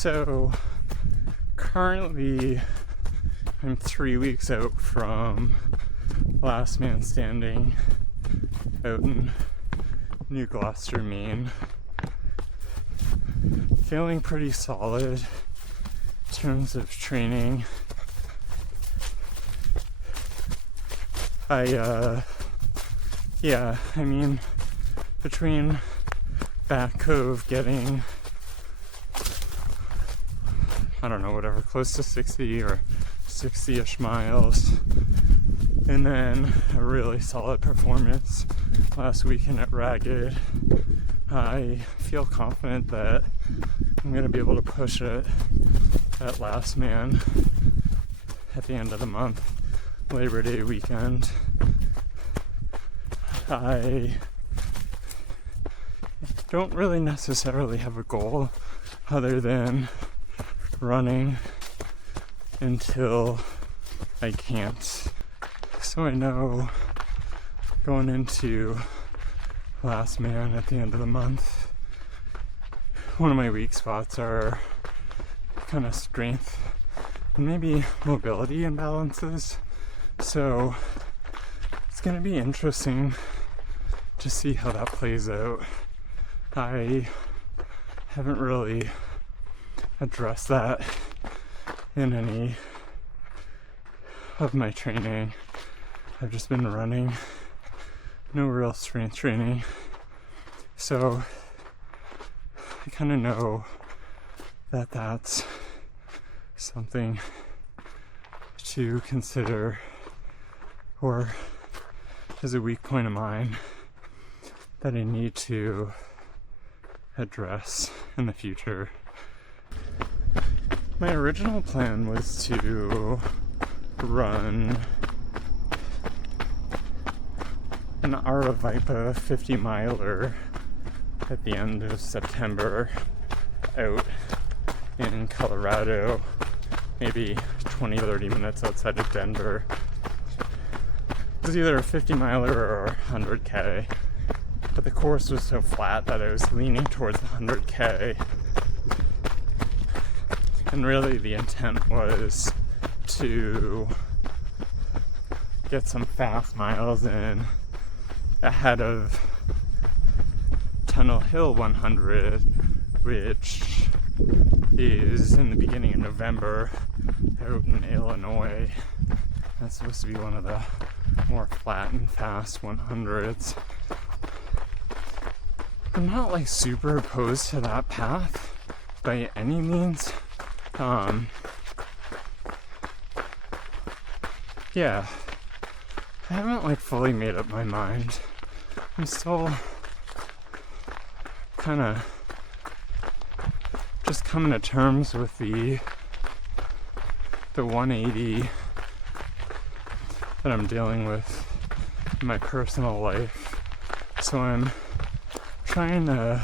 So currently I'm 3 weeks out from last man standing out in New Gloucester, Maine. Feeling pretty solid in terms of training. Between Back Cove getting, close to 60 or 60-ish miles, and then a really solid performance last weekend at Ragged, I feel confident that I'm going to be able to push it at last man at the end of the month, Labor Day weekend. I don't really necessarily have a goal other than running until I can't. So I know going into last man at the end of the month, one of my weak spots are kind of strength and maybe mobility imbalances. So it's going to be interesting to see how that plays out. I haven't really addressed that in any of my training. I've just been running, no real strength training. So I kind of know that that's something to consider, or is a weak point of mine that I need to address in the future. My original plan was to run an Aravaipa 50 miler at the end of September out in Colorado, maybe 20-30 minutes outside of Denver. It was either a 50 miler or 100K, but the course was so flat that I was leaning towards the 100K. And really the intent was to get some fast miles in ahead of Tunnel Hill 100, which is in the beginning of November out in Illinois. That's supposed to be one of the more flat and fast 100s. I'm not like super opposed to that path by any means. I haven't like fully made up my mind. I'm still kind of just coming to terms with the 180 that I'm dealing with in my personal life. So I'm trying to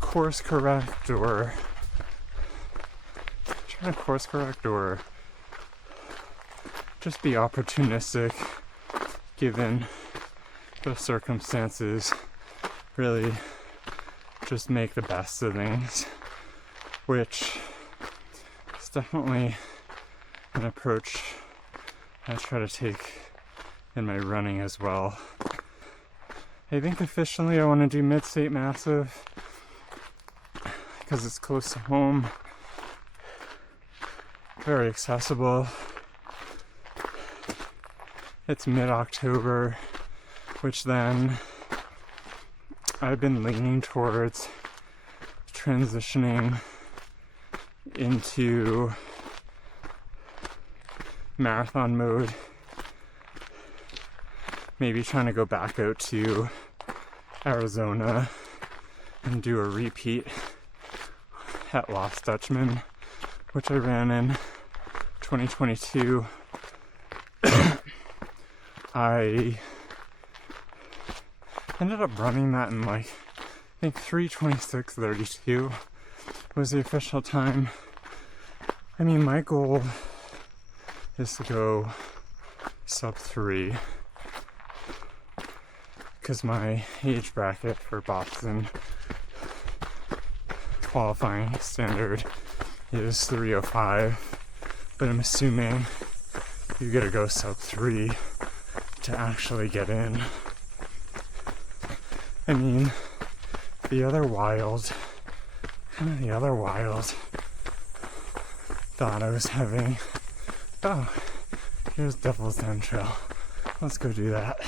course correct or just be opportunistic given the circumstances. Really just make the best of things, which is definitely an approach I try to take in my running as well. I think officially I want to do Mid-State Massive because it's close to home, very accessible. It's mid-October, which then I've been leaning towards transitioning into marathon mode. Maybe trying to go back out to Arizona and do a repeat at Lost Dutchman, which I ran in 2022. I ended up running that in I think 3:26:32 was the official time. I mean, my goal is to go sub 3 because my age bracket for Boston qualifying standard is 3:05, but I'm assuming you gotta go sub 3 to actually get in. I mean, the other wild thought I was having, oh, here's Devil's Den Trail. Let's go do that.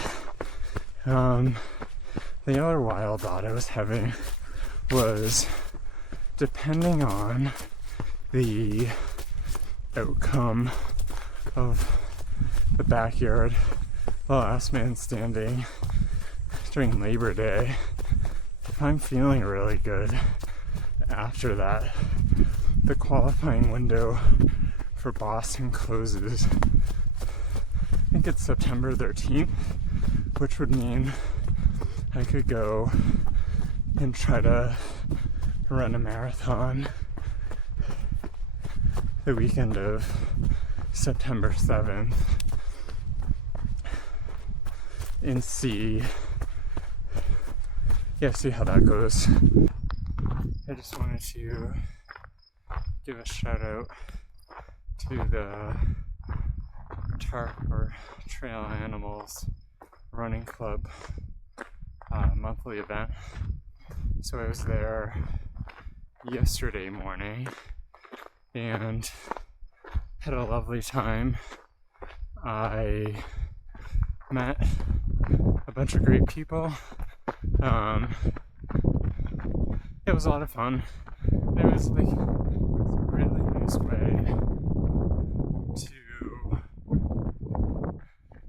The other wild thought I was having was, depending on the outcome of the backyard, the last man standing during Labor Day, if I'm feeling really good after that, the qualifying window for Boston closes, I think it's September 13th, which would mean I could go and try to run a marathon the weekend of September 7th and see how that goes. I just wanted to give a shout out to the TARC, or Trail Animals Running Club, monthly event. So I was there yesterday morning and had a lovely time. I met a bunch of great people. It was a lot of fun. It was like a really nice way to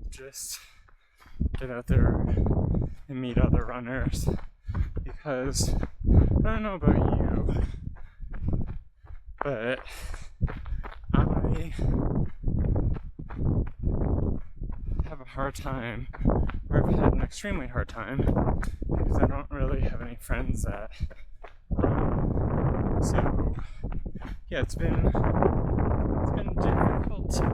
just get out there and meet other runners, because I don't know about you, but I have a hard time, or I've had an extremely hard time, because I don't really have any friends that run. So yeah, it's been difficult to,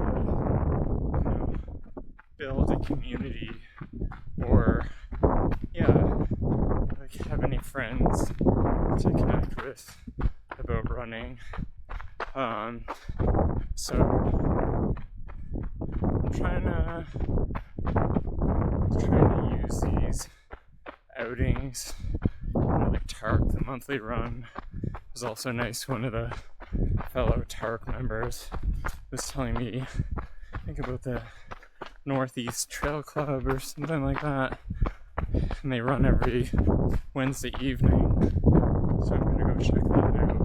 build a community, or like have any friends to connect with about running. So I'm trying to use these outings, like TARC, the monthly run, was also nice. One of the fellow TARC members was telling me, I think, about the Northeast Trail Club or something like that, and they run every Wednesday evening, so I'm gonna go check that out.